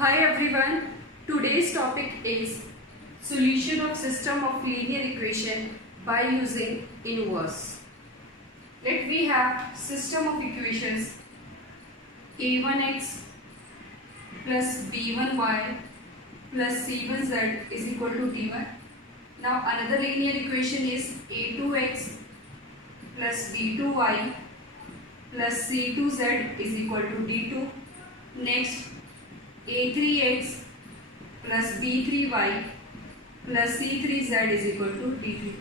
Hi everyone, today's topic is solution of system of linear equation by using inverse. Let we have system of equations a1x plus b1y plus c1z is equal to d1. Now another linear equation is a2x plus b2y plus c2z is equal to d2. Next a3x plus b3y plus c3z is equal to d3.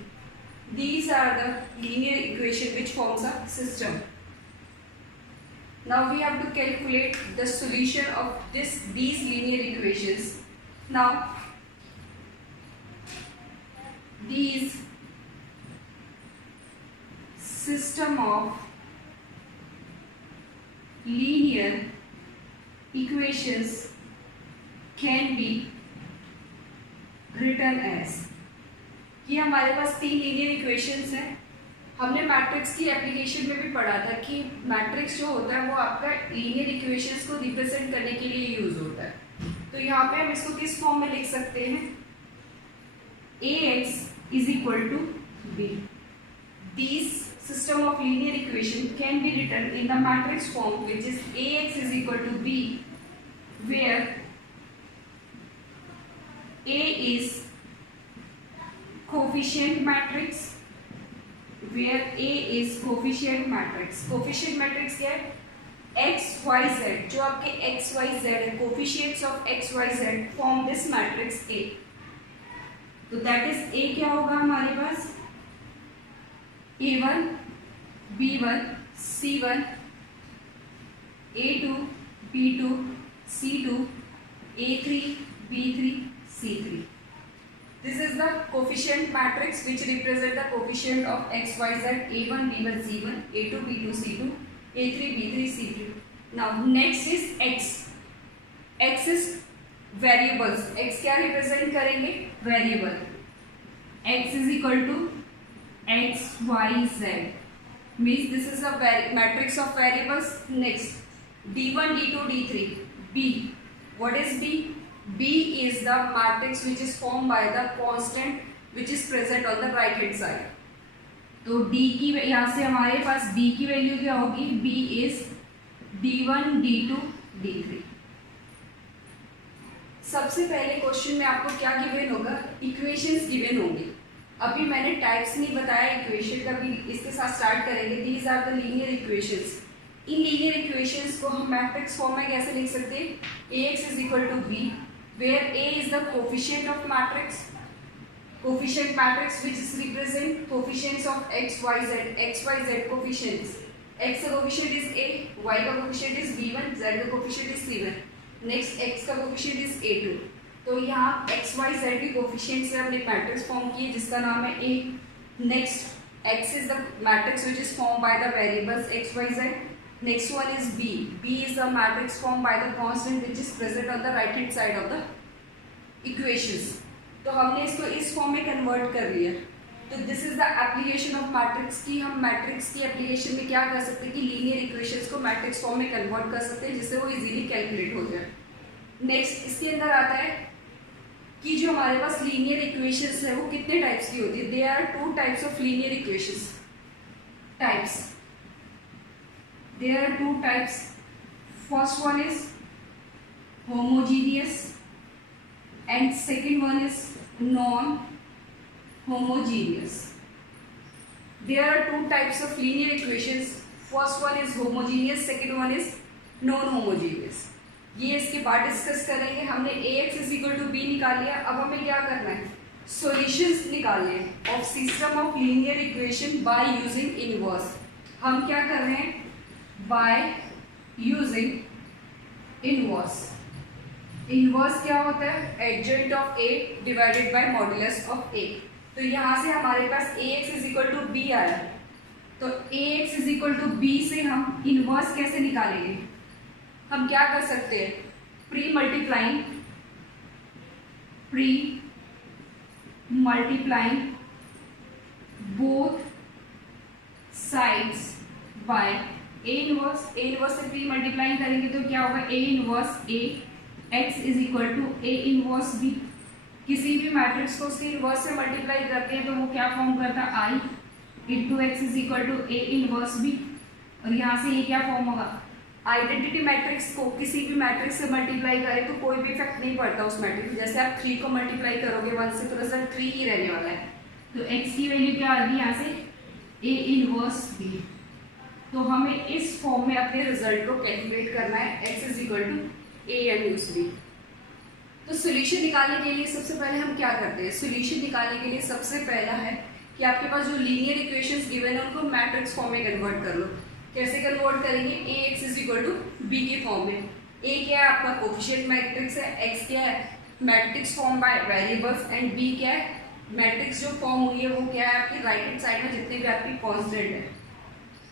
These are the linear equation which forms a system. Now we have to calculate the solution of these linear equations. Now these system of linear equations can be written as, ये हमारे पास तीन linear equations हैं. हमने matrix की application में भी पढ़ा था कि मैट्रिक्स जो होता है वो आपका लीनियर इक्वेशंस को रिप्रेजेंट करने के लिए यूज होता है. तो यहाँ पे हम इसको किस फॉर्म में लिख सकते हैं, ax is equal to b. These system of linear equation can be written in the matrix form, which is ax is equal to b, where a is coefficient matrix, where a is coefficient matrix. Coefficient matrix क्या है, x y z, जो आपके x y z है, coefficients of x y z form this matrix A. तो that is A क्या होगा हमारे पास, a1 b1 c1 a2 b2 c2 a3 b3 c3. This is the coefficient matrix which represent the coefficient of x, y, z, a1, b1, c1, a2, b2, c2, a3, b3, c3. Now next is x. X is variables. X क्या represent करेंगे, variable. X is equal to x, y, z. Means this is a matrix of variables. Next d1, d2, d3. B. What is B? B is the matrix which is formed by the constant which is present on the right hand side. तो D की यहाँ से हमारे पास B की value क्या होगी, B is D1, D2, D3. सबसे पहले क्वेश्चन में आपको क्या गिवन होगा, इक्वेशंस गिवन होंगी. अभी मैंने टाइप्स नहीं बताया इक्वेशन का, भी इसके साथ स्टार्ट करेंगे. These are the linear equations. इन लीनियर इक्वेशंस को हम मैट्रिक्स फॉर्म में कैसे लिख सकते हैं, Ax is equal to B, where A is the coefficient of matrix, coefficient matrix which is represent coefficients of x, y, z, x, y, z coefficients. X का coefficient is A, Y का coefficient is B1, Z का coefficient is C1. Next X का coefficient is A2. तो यहाँ x, y, z की coefficients से हमने matrix form की जिसका नाम है A. Next X is the matrix which is formed by the variables x, y, z. Next one is B. B is the matrix formed by the constant which is present on the right hand side of the equations. तो हमने इसको इस form में convert कर लिया. तो this is the application of matrix की. हम मैट्रिक्स की एप्लीकेशन में क्या कर सकते हैं कि लीनियर इक्वेशंस को मैट्रिक्स फॉर्म में कन्वर्ट कर सकते हैं जिससे वो इजीली कैलकुलेट हो जाए. नेक्स्ट इसके अंदर आता है कि जो हमारे पास लीनियर इक्वेशंस है वो कितने टाइप्स की होती है. They are two types of linear equations. Types, there are two types. First one is homogeneous and second one is non homogeneous. There are two types of linear equations. First one is homogeneous, second one is non homogeneous. ये इसके बाद discuss करेंगे. हमने ax is equal to b निकाल लिया. अब हमें क्या करना है, सॉल्यूशंस निकालने हैं of system of linear equation by using inverse. हम क्या कर रहे हैं, by using inverse. Inverse क्या होता है, adjoint of A divided by modulus of A. तो यहाँ से हमारे पास ax is equal to b आया. तो ax is equal to b से हम inverse कैसे निकालेंगे, हम क्या कर सकते हैं, pre multiplying both sides by a inverse से प्री मल्टीप्लाइंग करेंगे तो क्या होगा, a inverse a x is equal to A inverse b. किसी भी मैट्रिक्स को उसके इनवर्स से मल्टीप्लाई करते हैं तो वो क्या फॉर्म करता है, I into x is equal to A inverse B. और यहाँ से ये क्या फॉर्म होगा, आइडेंटिटी मैट्रिक्स को किसी भी मैट्रिक्स से मल्टीप्लाई करें तो कोई भी इफेक्ट नहीं पड़ता उस मैट्रिक्स। जैसे आप 3 को मल्टीप्लाई करोगे 1 से तो रिजल्ट 3 ही रहने वाला है। तो x की वैल्यू क्या आ गई यहाँ से, a इनवर्स b। तो हमें इस फॉर्म में अपने रिजल्ट को कैलकुलेट करना है, x is equal to a inverse b। तो सोल्यूशन निकालने के लिए सबसे पहले हम क्या करते हैं, सोल्यूशन निकालने के लिए सबसे पहला है कि आपके पास जो लीनियर इक्वेशंस गिवन है उनको मैट्रिक्स फॉर्म में कन्वर्ट कर लो। कैसे कन्वर्ट करेंगे, ax is equal to b के फॉर्म में। a क्या है आपका कोफिशिएंट मैट्रिक्स है, x क्या है matrix form by variables, and b क्या है मैट्रिक्स जो फॉर्म हुई है वो क्या है आपकी राइट हैंड साइड में जितने भी आपकी कांस्टेंट है।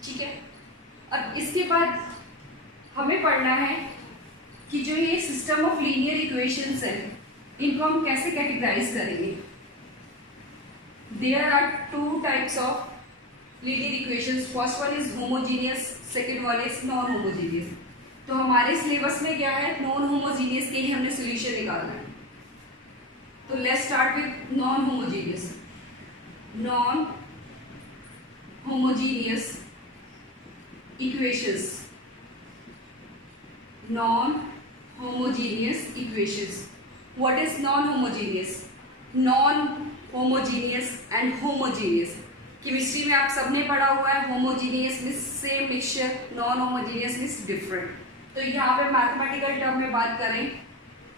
ठीक है, अब इसके बाद हमें पढ़ना है कि जो ये सिस्टम ऑफ लीनियर इक्वेशंस है इनको हम कैसे कैटेगराइज करेंगे। There are 2 types of linear equations, first one is homogeneous, second one is non homogeneous. तो हमारे सिलेबस में क्या है, नॉन होमोजीनियस के लिए हमने सोल्यूशन निकालना है। तो let's start with non homogeneous. Non homogeneous equations, non-homogeneous equations. What is non-homogeneous? Non-homogeneous and homogeneous. Chemistry में आप सबने पढ़ा हुआ है, homogeneous means same mixture, non-homogeneous means different. तो यहाँ पे मैथमेटिकल टर्म में बात करें,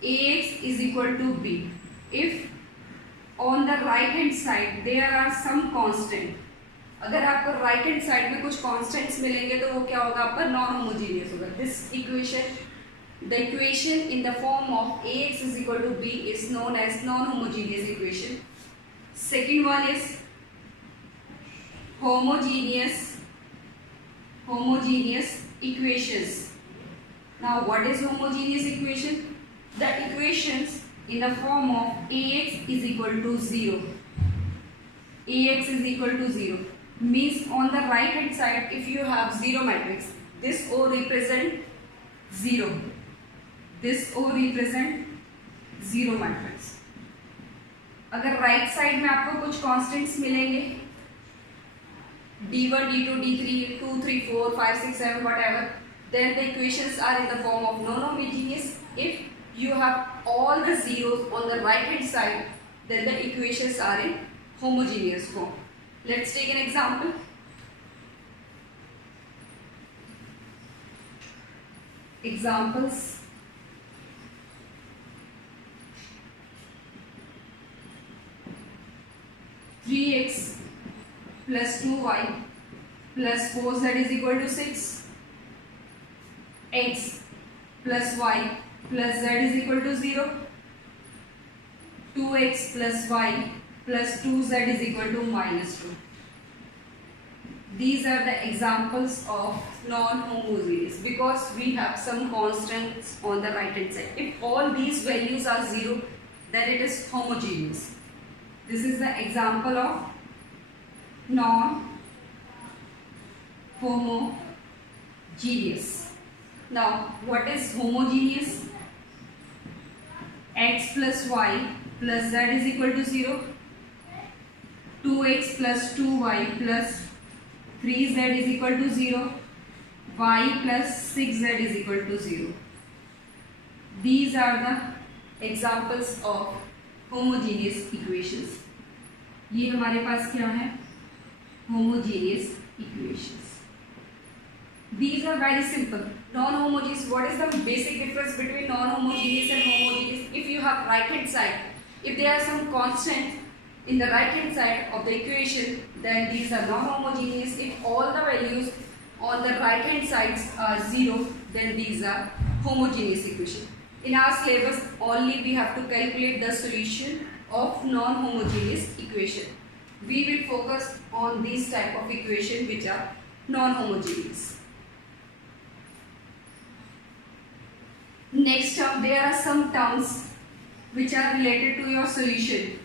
ax is equal to b. If on the right hand side there are some constant, अगर आपको राइट हैंड साइड में कुछ कांस्टेंट्स मिलेंगे तो वो क्या होगा आपका नॉन होमोजीनियस होगा। This equation, the equation in the form of ax is equal to b is known as non homogeneous equation. Second one is homogeneous equations. Now what is homogeneous equation? The equations in the form of ax is equal to 0. ax is equal to 0 means on the right hand side if you have 0 matrix, this O represent 0, this O represent 0 matrix. अगर right side में आपको कुछ constants मिलेंगे d1 d2 d3 2 3 4 5 6 7 whatever, then the equations are in the form of non-homogeneous. If you have all the zeros on the right hand side, then the equations are in homogeneous form. Let's take an example. Examples. 3x plus 2y plus 4z is equal to 6. x plus y plus z is equal to 0. 2x plus y plus 2z is equal to minus 2. These are the examples of non-homogeneous because we have some constants on the right hand side. If all these values are 0, then it is homogeneous. This is the example of non-homogeneous. Now, what is homogeneous? X plus y plus z is equal to 0. 2x plus 2y plus 3z is equal to 0. y plus 6z is equal to 0. These are the examples of homogeneous equations. ये हमारे पास क्या है, homogeneous equations. These are very simple. Non-homogeneous, what is the basic difference between non-homogeneous and homogeneous? If you have right hand side, if there are some constant in the right hand side of the equation, then these are non-homogeneous. If all the values on the right hand sides are 0, then these are homogeneous equation. In our syllabus only we have to calculate the solution of non-homogeneous equation. We will focus on these type of equation which are non-homogeneous. Next term, there are some terms which are related to your solution.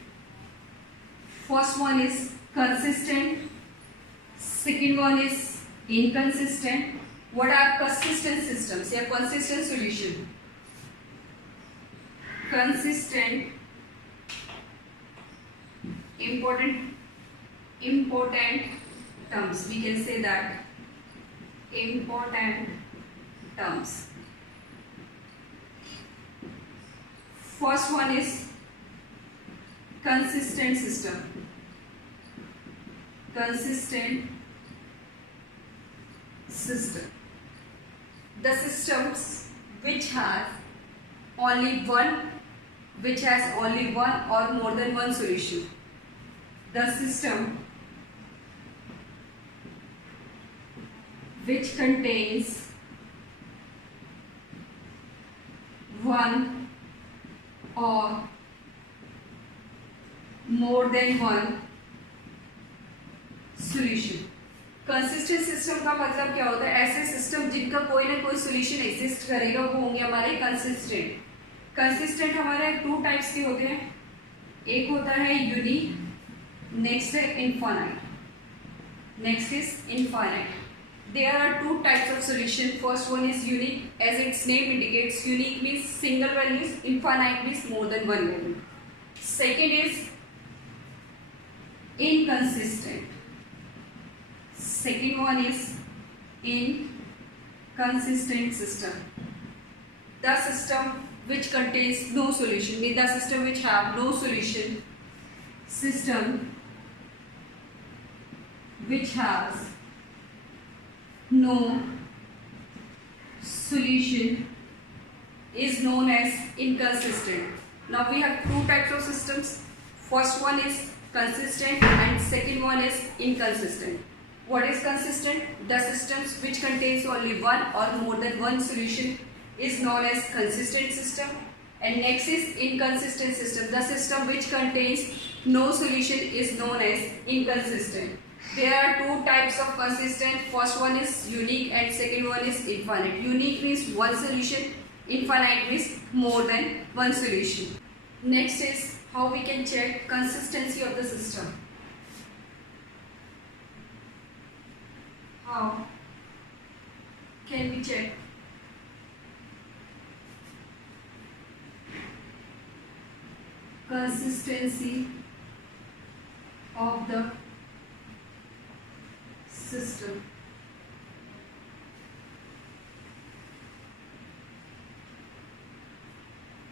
First one is consistent, second one is inconsistent. What are consistent systems या consistent solution? consistent, important terms. We can say that important terms. First one is consistent system. Consistent system. The systems which has only one or more than one solution. The system which contains one or more than one solution. Consistent system का मतलब क्या होता है? ऐसे system जिनका कोई ना कोई सॉल्यूशन एग्जिस्ट करेगा वो होंगे हमारे कंसिस्टेंट. कंसिस्टेंट हमारे टू टाइप्स के होते हैं. एक होता है यूनिक, नेक्स्ट है infinite. Next is infinite. There are two types of solution. First one is unique. As its name indicates, unique means single values, infinite means more than one value. Second is inconsistent. Second one is inconsistent system. The system which contains no solution, means the system which have no solution. System which has no solution is known as inconsistent. Now we have two types of systems. First one is consistent and second one is inconsistent. What is consistent? The systems which contains only one or more than one solution is known as consistent system. And next is inconsistent system. The system which contains no solution is known as inconsistent. There are two types of consistent. First one is unique and second one is infinite. Unique means one solution, infinite means more than one solution. Next is how we can check consistency of the system. How can we check consistency of the system?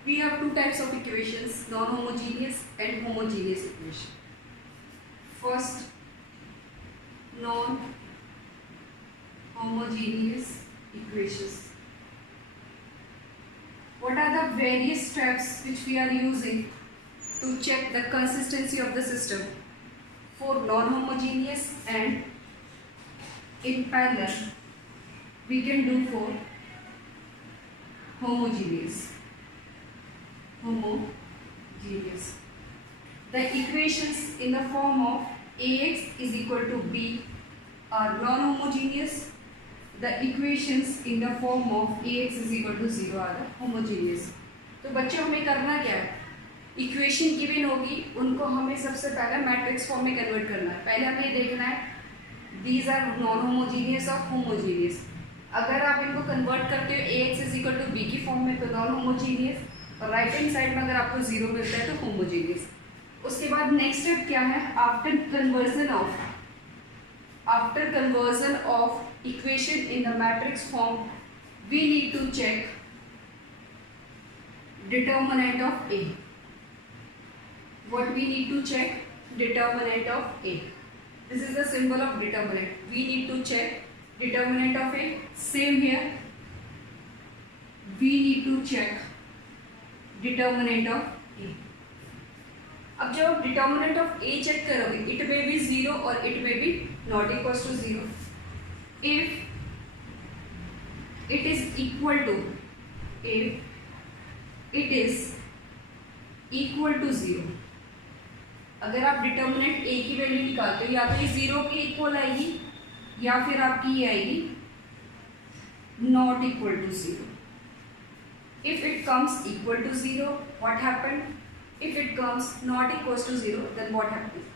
We have two types of equations, non-homogeneous and homogeneous equation. First, non-homogeneous equations. What are the various steps which we are using to check the consistency of the system for non-homogeneous and in parallel we can do for homogeneous. The equations in the form of Ax is equal to b are non-homogeneous. The equations in the form of Ax is equal to 0 are the homogeneous. तो बच्चों हमें करना क्या है? Equation given होगी, उनको हमें सबसे पहले मैट्रिक्स फॉर्म में कन्वर्ट करना है. पहले हमें देखना है these are non-homogeneous और homogeneous. अगर आप इनको कन्वर्ट करते हो Ax is equal to b की फॉर्म में तो non-homogeneous, और राइट हैंड साइड में अगर आपको 0 मिलता है तो होमोजेनियस. उसके बाद नेक्स्ट स्टेप क्या है? After conversion of equation in the matrix form we need to check determinant of A. What we need to check? Determinant of A. This is the symbol of determinant. We need to check determinant of A. Same here. We need to check determinant of A. अब जब आप determinant of A check करोगे, it may be 0 और it may be not equals to 0. If it is equal to 0, अगर आप determinant A की value निकालते हो या तो ये 0 के इक्वल आएगी या फिर आपकी ये आएगी not equal to 0. If it comes equal to 0, what happened? If it comes not equals to 0, then what happens?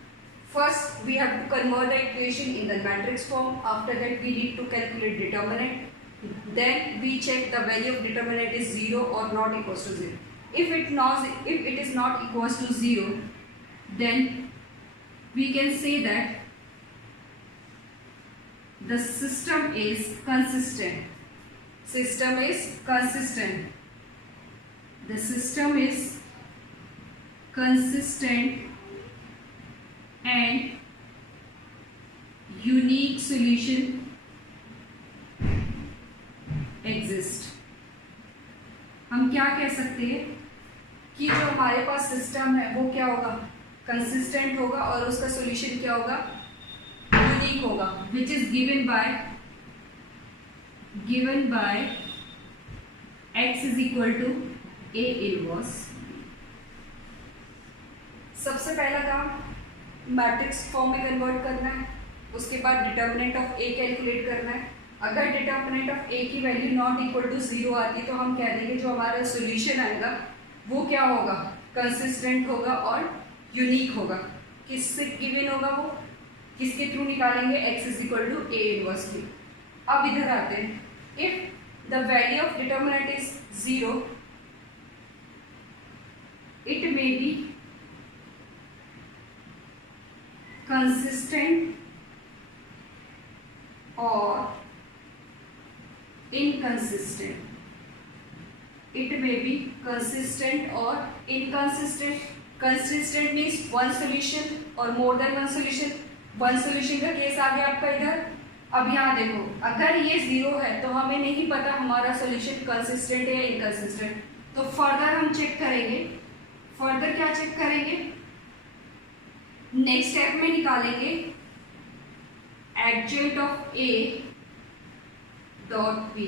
First, we have to convert the equation in the matrix form. After that, we need to calculate determinant. Then we check the value of determinant is 0 or not equals to 0. If it is not equals to 0, then we can say that the system is consistent. System is consistent. The system is consistent and unique solution exist. हम क्या कह सकते हैं कि जो हमारे पास system है वो क्या होगा, कंसिस्टेंट होगा और उसका सॉल्यूशन क्या होगा, यूनिक होगा, which is given by x is equal to a inverse. सबसे पहला काम मैट्रिक्स फॉर्म में कन्वर्ट करना है, उसके बाद डिटर्मिनेंट ऑफ a कैलकुलेट करना है। अगर डिटर्मिनेंट ऑफ a की वैल्यू नॉट इक्वल टू 0 आती है तो हम कह देंगे जो हमारा सॉल्यूशन आएगा वो क्या होगा, कंसिस्टेंट होगा और यूनिक होगा। किससे गिवन होगा, वो किसके थ्रू निकालेंगे, x is equal to a inverse की। अब इधर आते हैं, if the value of determinant is 0, it may be consistent और inconsistent. It may be consistent or inconsistent. Consistent means one solution or more than one solution. One solution का case आ गया आपका इधर। अब यहाँ देखो, अगर ये 0 है तो हमें नहीं पता हमारा सॉल्यूशन कंसिस्टेंट है या इनकंसिस्टेंट, तो फर्दर हम चेक करेंगे। फर्दर क्या चेक करेंगे, नेक्स्ट स्टेप में निकालेंगे adjoint of A dot B.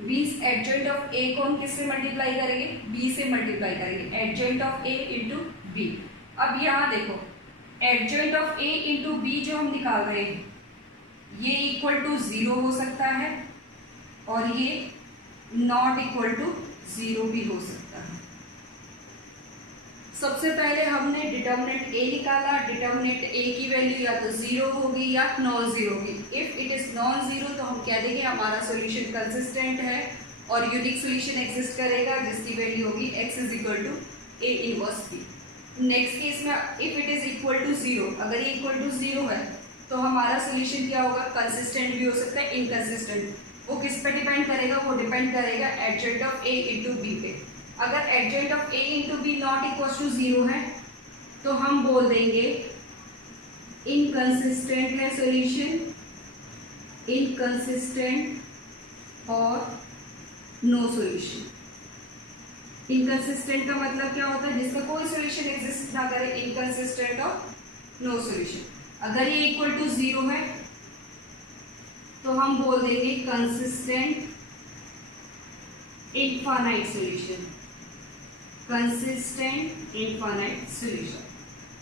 Means adjoint of A को हम किससे मल्टीप्लाई करेंगे, बी से मल्टीप्लाई करेंगे, adjoint of A into B. अब यहाँ देखो, adjoint of A into B जो हम निकाल रहे हैं ये इक्वल टू 0 हो सकता है और ये नॉट इक्वल टू 0 भी हो सकता है। सबसे पहले हमने डिटर्मिनेंट ए निकाला, डिटर्मिनेंट ए की वैल्यू या तो 0 होगी या नॉन 0 होगी। इफ इट इज नॉन 0 तो हम कह देंगे हमारा सॉल्यूशन कंसिस्टेंट है और यूनिक सॉल्यूशन एग्जिस्ट करेगा जिसकी वैल्यू होगी x is equal to a inverse b। Next case में if it is equal to 0, अगर ये इक्वल टू 0 है तो हमारा सॉल्यूशन क्या होगा, कंसिस्टेंट भी हो सकता है, इनकंसिस्टेंट। वो किस पे डिपेंड करेगा, वो डिपेंड करेगा adjoint of a into b पे। अगर adjoint of a into b not equal to 0 है तो हम बोल देंगे इनकंसिस्टेंट है सॉल्यूशन, इनकंसिस्टेंट और नो सॉल्यूशन। इनकंसिस्टेंट का मतलब क्या होता है, जिसका कोई सॉल्यूशन एग्जिस्ट ना करे, इनकंसिस्टेंट और नो सॉल्यूशन। अगर ये इक्वल टू 0 है तो हम बोल देंगे consistent infinite solution, consistent infinite solution.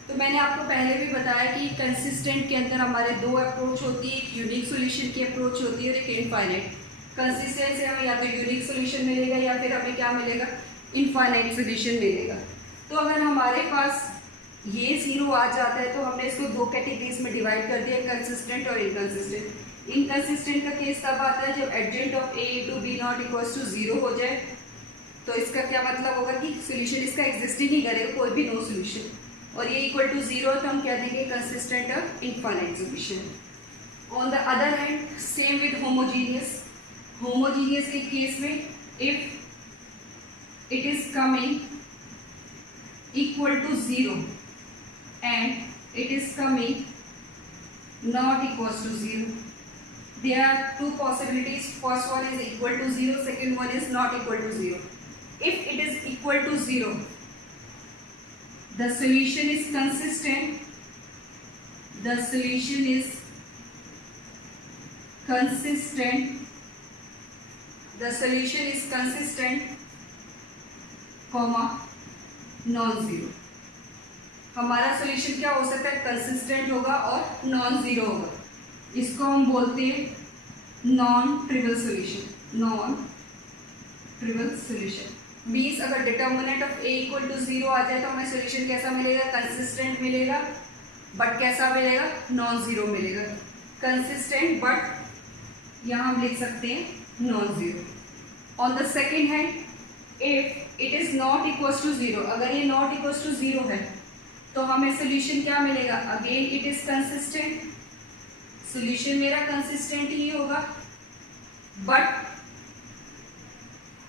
तो मैंने आपको पहले भी बताया कि कंसिस्टेंट के अंदर हमारे दो अप्रोच होती है, एक यूनिक सॉल्यूशन की अप्रोच होती है और एक इनफाइनाइट। कंसिस्टेंट से हमें या तो यूनिक सॉल्यूशन मिलेगा या फिर हमें क्या मिलेगा, इनफाइनाइट सॉल्यूशन मिलेगा। तो अगर हमारे पास ये 0 आ जाता है तो हमने इसको दो कैटेगरीज में डिवाइड कर दिया, कंसिस्टेंट और इनकंसिस्टेंट। इनकंसिस्टेंट का केस तब आता है जब adjoint of a into b not equals to 0 हो जाए, तो इसका क्या मतलब होगा कि सॉल्यूशन इसका एग्जिस्ट ही नहीं करेगा, कोई भी नो सॉल्यूशन। और ये इक्वल टू 0 तो हम कह देंगे कंसिस्टेंट और infinite solution. On the other hand same with homogeneous. Homogeneous के केस में if it is coming equal to 0 and it is coming not equals to 0, there are two possibilities. First one is equal to 0, second one is not equal to 0. If it is equal to 0, the solution is consistent, the solution is consistent, the solution is consistent, comma non-zero। हमारा solution क्या हो सकता है, consistent होगा और non zero होगा। इसको हम बोलते हैं non trivial solution. Non trivial solution means अगर determinant of a equal to 0 आ जाए तो हमें सॉल्यूशन कैसा मिलेगा, कंसिस्टेंट मिलेगा, बट कैसा मिलेगा, नॉन जीरो मिलेगा। कंसिस्टेंट बट यहाँ हम लिख सकते हैं non zero. On the second hand if it is not equal to zero, अगर ये नॉट इक्वल टू जीरो है तो हमें सोल्यूशन क्या मिलेगा, again it is consistent, solution मेरा कंसिस्टेंट ही होगा, बट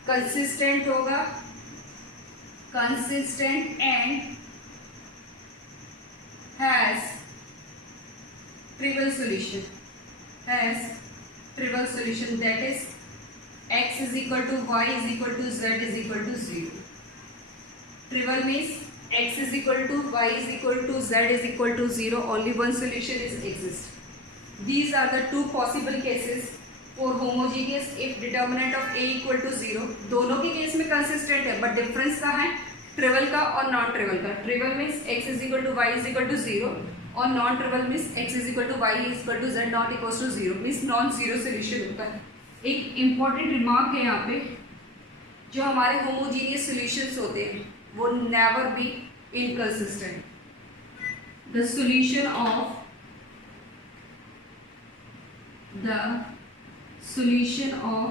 कंसिस्टेंट होगा, consistent and has trivial solution, has trivial solution, that is x is equal to y is equal to z is equal to 0. Trivial means x is equal to y is equal to z is equal to 0, only one solution is exist. These are the two possible cases for homogeneous if determinant of a equal to 0. दोनों के case में consistent है, but difference का है trivial का और non trivial का. Trivial means x is equal to y is equal to 0 और non trivial means x is equal to Y is equal to Z not equal to zero, means non zero solution होता है. एक important remark है यहाँ पे, जो हमारे homogeneous solutions होते हैं वो never be inconsistent. The solution of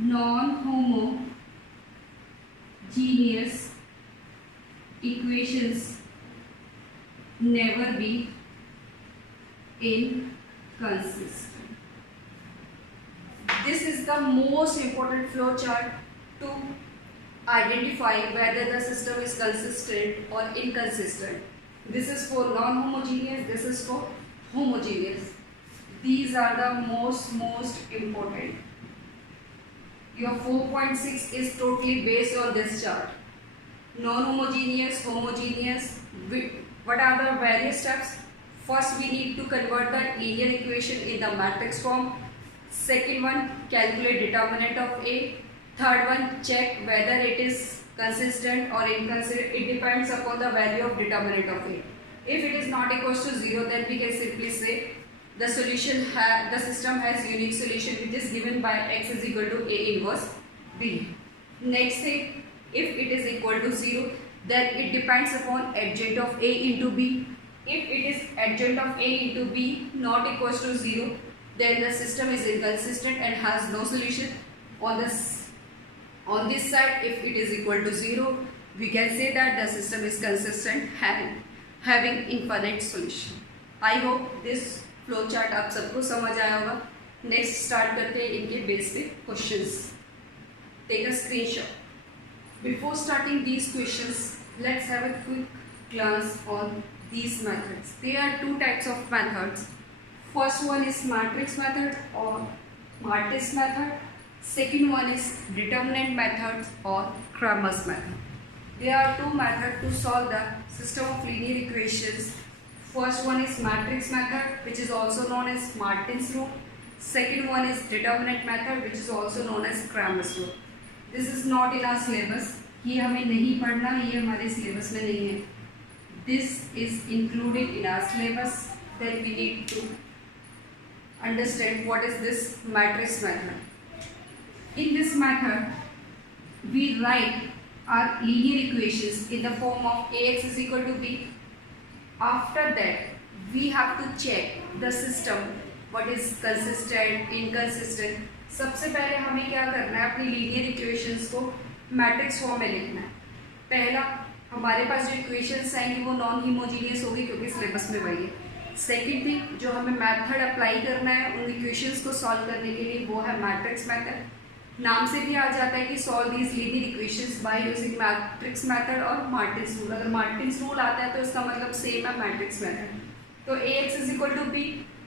non homogeneous equations never be inconsistent. This is the most important flow chart to identify whether the system is consistent or inconsistent. This is for non-homogeneous, this is for homogeneous. These are the most important. Your 4.6 is totally based on this chart. Non-homogeneous, homogeneous. What are the various steps? First, we need to convert the linear equation in the matrix form. Second one, calculate determinant of A. Third one, check whether it is consistent or inconsistent. It depends upon the value of determinant of A. If it is not equal to 0, then we can simply say the system has unique solution which is given by x is equal to A inverse B. Next thing, if it is equal to 0, then it depends upon adjacent of A into B. If it is adjacent of A into B not equal to 0, then the system is inconsistent and has no solution. On this side, if it is equal to 0, we can say that the system is consistent, having infinite solution. I hope this flow chart आप सबको समझ आया होगा. Next start करते हैं इनके base पे questions. Take a screenshot. Before starting these questions, let's have a quick glance on these methods. There are two types of methods. First one is matrix method or Martis method. Second one is determinant method or Cramer's method. There are two methods to solve the system of linear equations. First one is matrix method, which is also known as Martin's rule. Second one is determinant method, which is also known as Cramer's rule. This is not in our syllabus. ये हमें नहीं पढ़ना, ये हमारे syllabus में नहीं है. This is included in our syllabus. Then we need to understand what is this matrix method. In this method, we write our linear equations in the form of Ax is equal to B. After that, we have to check the system, what is consistent, inconsistent. सबसे पहले हमें क्या करना है, अपनी linear equations को matrix form में लिखना है. पहला, हमारे पास जो इक्वेशंस आएंगी वो नॉन होमोजीनियस होगी क्योंकि सिलेबस में वही है. सेकंड थिंग, जो हमें मेथड अप्लाई करना है उन इक्वेशंस को सॉल्व करने के लिए, वो है मैट्रिक्स मेथड. नाम से भी आ जाता है कि solve these linear equations by using matrix method और मार्टिन्स रूल. अगर मार्टिन्स रूल आता है तो इसका मतलब सेम है मैट्रिक्स मेथड. तो Ax is equal to B,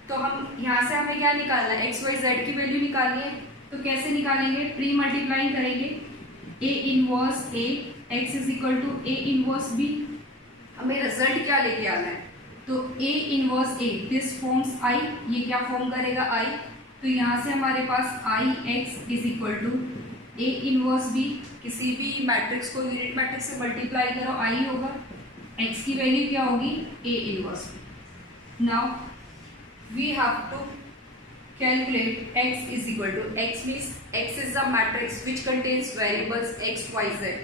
तो हम यहाँ से हमें क्या निकालना है, एक्स वाई जेड की वैल्यू निकालनी है. तो कैसे निकालेंगे, प्री मल्टीप्लाइंग करेंगे A inverse A, x is equal to A inverse B. हमें रिजल्ट क्या लेके आना है, तो A inverse A, this forms I, ये क्या फॉर्म करेगा I. तो यहाँ से हमारे पास I x is equal to A inverse B. किसी भी मैट्रिक्स को यूनिट मैट्रिक्स से मल्टीप्लाई करो I होगा, x की वैल्यू क्या होगी A inverse B. Now we have to calculate x is equal to, x means x is the matrix which contains variables x, y, z.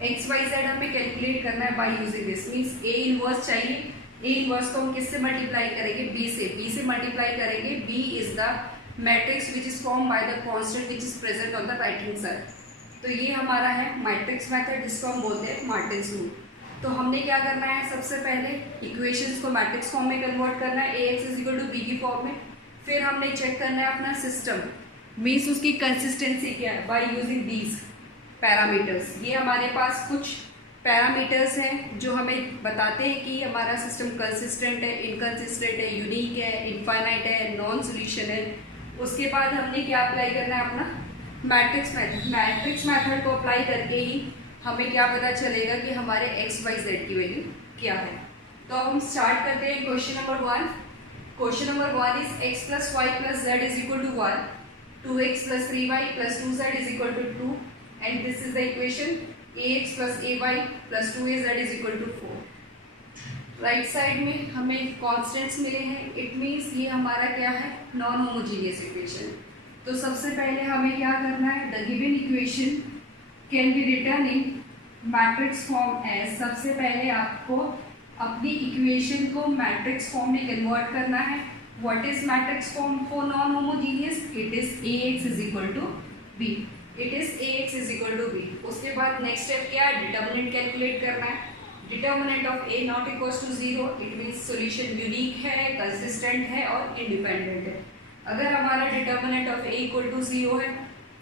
x, y, z हमें calculate करना है by using this, means a inverse चाहिए. a inverse को हम किससे multiply करेंगे, b से multiply करेंगे. b is the matrix which is formed by the constant which is present on the right hand side. तो ये हमारा है मैट्रिक्स मेथड, जिसको हम बोलते हैं मार्टिन्स रूल। तो हमने क्या करना है, सबसे पहले इक्वेशंस को मैट्रिक्स फॉर्म में कन्वर्ट करना है, Ax इक्वल टू बी की फॉर्म में। फिर हमने चेक करना है अपना सिस्टम, मीन्स उसकी कंसिस्टेंसी क्या है, बाय यूजिंग दीज पैरामीटर्स। ये हमारे पास कुछ पैरामीटर्स हैं जो हमें बताते हैं कि हमारा सिस्टम कंसिस्टेंट है, इनकंसिस्टेंट है, यूनिक है, इनफाइनाइट है, नॉन सोल्यूशन है। उसके बाद हमने क्या अप्लाई करना है, अपना मैट्रिक्स मेथड। मैट्रिक्स मेथड को अप्लाई करके ही हमें क्या पता चलेगा कि हमारे एक्स वाई जेड की वैल्यू क्या है। तो हम स्टार्ट करते हैं question number 1। Question number 1 is X plus Y plus Z is equal to 1, 2x plus 3y plus 2z is equal to 2 and this is the equation ax plus ay plus 2az is equal to 4। Right side में हमें constants मिले हैं, it means ये हमारा क्या है, non homogeneous equation. तो सबसे पहले हमें क्या करना है, the given equation can be written in matrix form as. सबसे पहले आपको अपनी इक्वेशन को मैट्रिक्स फॉर्म में कन्वर्ट करना है। What is matrix form for non homogeneous, it is ax is equal to b, it is ax is equal to b। उसके बाद नेक्स्ट स्टेप क्या है, डिटर्मिनेंट कैलकुलेट करना है। Determinant of a not equals to 0, it means solution unique है, consistent है और independent है। अगर हमारा determinant of a equal to 0 है,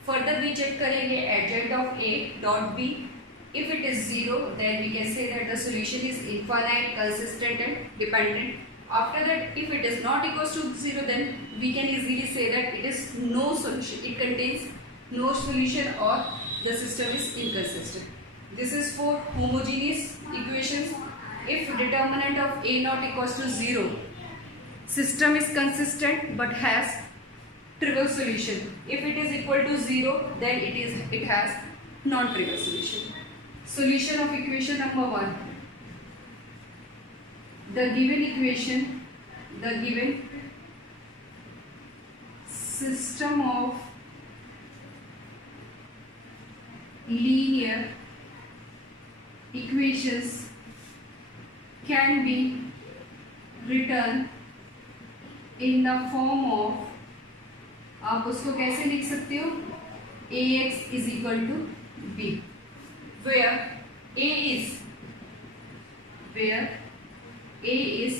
फर्दर भी चेक करेंगे adjoint of a dot b। If it is 0 then we can say that the solution is infinite, consistent and dependent. After that, if it is not equals to 0, then we can easily say that it is no solution, it contains no solution or the system is inconsistent. This is for homogeneous equations. If determinant of a not equals to 0, system is consistent but has trivial solution. If it is equal to 0, then it has non-trivial solution. Solution of equation number 1. The given equation, the given system of linear equations can be written in the form of, आप उसको कैसे लिख सकते हो, ax is equal to b, where a is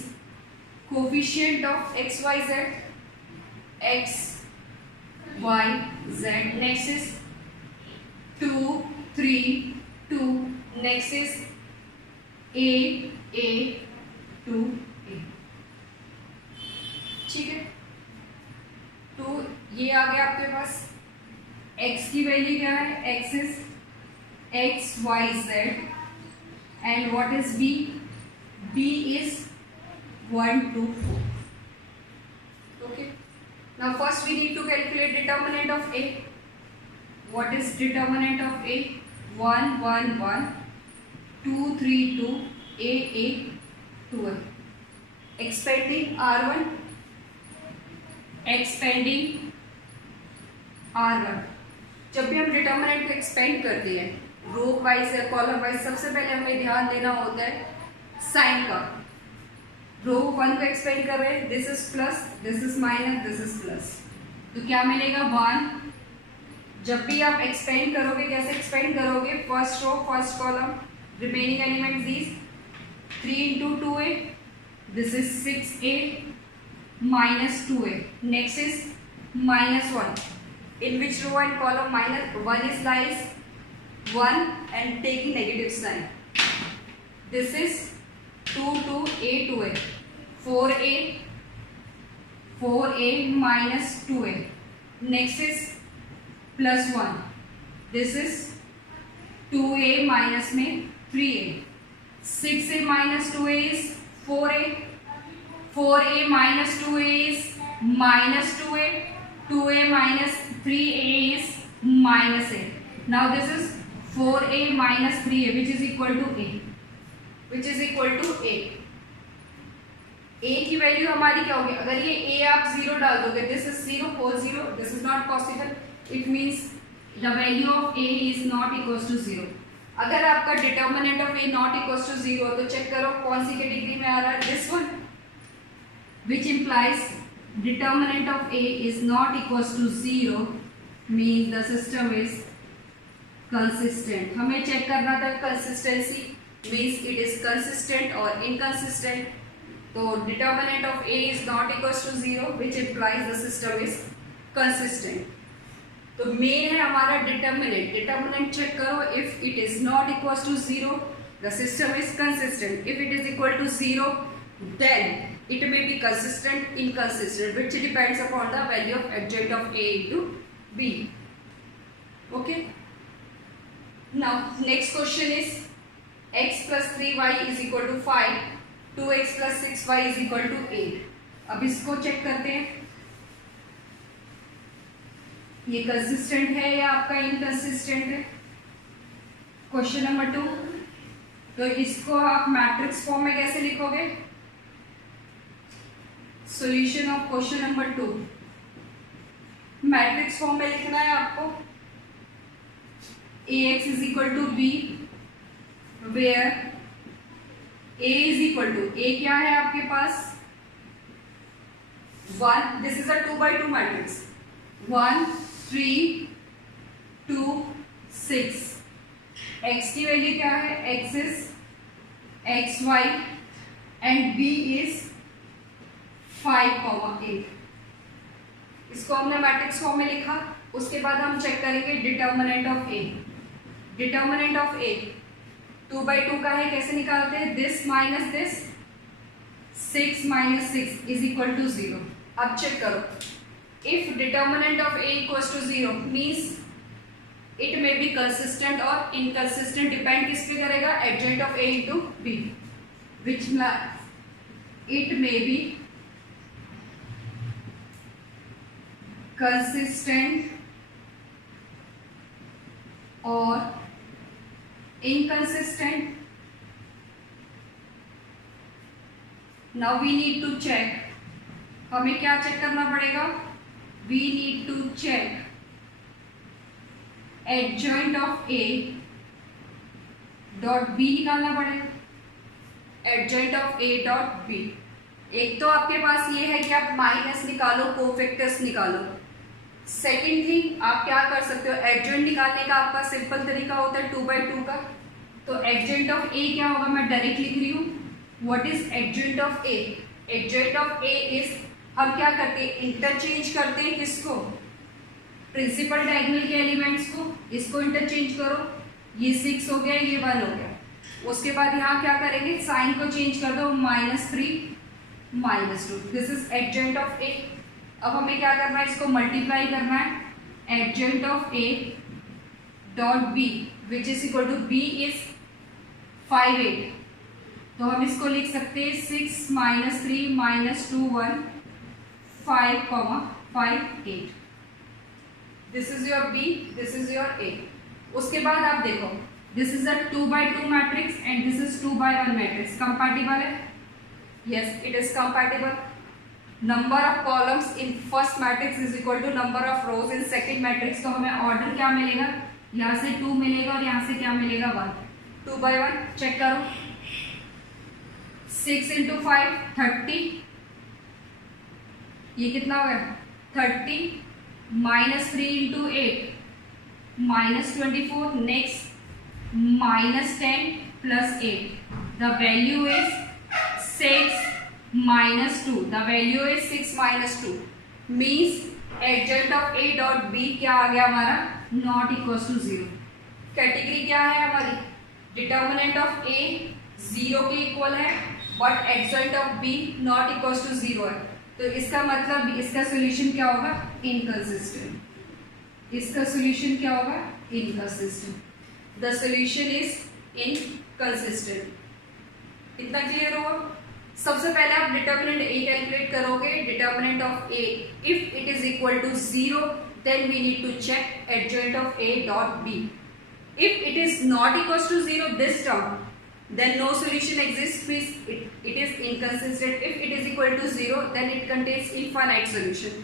coefficient of x, y, z, x, y, z. Next is 2, 3, 2. Next is a, 2, a. ठीक है, तो ये आ गया आपके पास। x की वैल्यू क्या है, x is x, y, z and what is b? b is 1, 2, 4. Okay. Now first we need to calculate determinant of a. What is determinant of a? 1, 1, 1, 2, 3, 2, a, 2. Expanding r1, expanding r1। जब भी हम determinant को expand करते हैं row wise या column wise, सबसे पहले हमें ध्यान देना होता है साइन का। रो 1 को एक्सपेंड कर रहे हैं, this is plus, this is minus, this is plus, तो क्या मिलेगा 1। जब भी आप एक्सपेंड करोगे, कैसे एक्सपेंड करोगे, first row first column, remaining element these 3 into 2a, this is 6a minus 2a, next is minus 1, in which row and column minus 1 is lies 1 and taking negative sign. This is 2 to a 2a, 4a minus 2a, next is plus 1, this is 2a minus में 3a, 6a minus 2a is 4a, 4a minus 2a is minus 2a, 2a minus 3a is minus a. Now this is 4a minus 3a which is equal to a, which is equal to a. a की value हमारी क्या होगी, अगर ये a आप 0 डाल दोगे, this is 0, 4, 0, this is not possible. It means the value of a is not equals to 0. अगर आपका determinant of a not equals to 0 तो चेक करो कौन सी कैटेगरी में आ रहा है, this one, which implies determinant of a is not equals to 0 means the system is consistent. हमें check करना था consistency means it is consistent और इनकंसिस्टेंट। तो determinant of A is not equals to 0 which implies the system is consistent. तो main है हमारा determinant. Determinant check करो, if it is not equals to 0 the system is consistent, if it is equal to 0 then it may be consistent, inconsistent, which depends upon the value of adjoint of A into B. Okay. Now next question is x plus 3y is equal to 5, 2x plus 6y is equal to 8. अब इसको check करते हैं, ये consistent है या आपका inconsistent है। Question number 2, तो इसको आप मैट्रिक्स फॉर्म में कैसे लिखोगे? Solution of question number 2 matrix form में लिखना है आपको। ax is equal to b where a is equal to, a क्या है आपके पास 1, this is a 2 by 2 matrix, 1 3 2 6। x की वैल्यू क्या है? x is xy and b is 5,8। इसको हमने मैट्रिक्स फॉर्म में लिखा। उसके बाद हम चेक करेंगे determinant of A. Determinant of A 2 by 2 का है, कैसे निकालते हैं? This minus this, 6 minus 6 is equal to 0। अब चेक करो, if determinant of A equals to 0 means it may be consistent और इनकंसिस्टेंट। डिपेंड किस पे करेगा? Adjoint of A into B, which it may be consistent or inconsistent. Now we need to check, हमें क्या check करना पड़ेगा? We need to check adjoint of A dot B निकालना पड़ेगा। adjoint of A dot B, एक तो आपके पास ये है कि आप माइनस निकालो, कोफैक्टर्स निकालो। सेकेंड थिंग आप क्या कर सकते हो, एडजॉइंट निकालने का आपका सिंपल तरीका होता है 2 by 2 का। तो एडजॉइंट ऑफ ए क्या होगा? मैं डायरेक्ट लिख रही हूँ, what is adjoint of A? Adjoint of A is, हम क्या करते हैं? इंटरचेंज करते हैं किसको? प्रिंसिपल डायगोनल के एलिमेंट्स को। इसको इंटरचेंज करो, ये 6 हो गया, ये 1 हो गया। उसके बाद यहाँ क्या करेंगे? साइन को चेंज कर दो, -3 -2, this is adjoint of A. अब हमें क्या करना है? इसको मल्टीप्लाई करना है। Adjoint of A dot B which is equal to B is 5 8, तो हम इसको लिख सकते हैं 6 -3 -2 1 5 5 8। This is your B, this is your A. उसके बाद आप देखो, this is a 2 by 2 matrix and this is 2 by 1 matrix. Compatible है? Yes, it is compatible. Number of columns in first matrix is equal to number of rows in second matrix। तो हमें order क्या मिलेगा? यहाँ से 2 मिलेगा और यहाँ से क्या मिलेगा? 1। 2 by 1 चेक करो, 6 into 5 30, ये कितना हो गया? 30 -3 into 8 -24, next -10 plus 8, the value is 6 -2, the value is 6 -2 means adjoint of A dot B क्या आ गया हमारा? not equals to 0। कैटेगरी क्या है हमारी? डिटर्मिनेंट ऑफ A 0 के इक्वल है but adjoint of B not equals to 0 है। तो इसका मतलब इसका सोल्यूशन क्या होगा? इनकंसिस्टेंट। इसका सोल्यूशन क्या होगा? Inconsistent. The solution is inconsistent. इतना क्लियर होगा? सबसे पहले आप डिटर्मिनेंट ए कैलकुलेट करोगे। Determinant of A if it is equal to 0 then we need to check adjoint of A dot B. If it is not equal to 0 this term then no solution exists, means it is inconsistent. If it is equal to 0 then it contains infinite solution।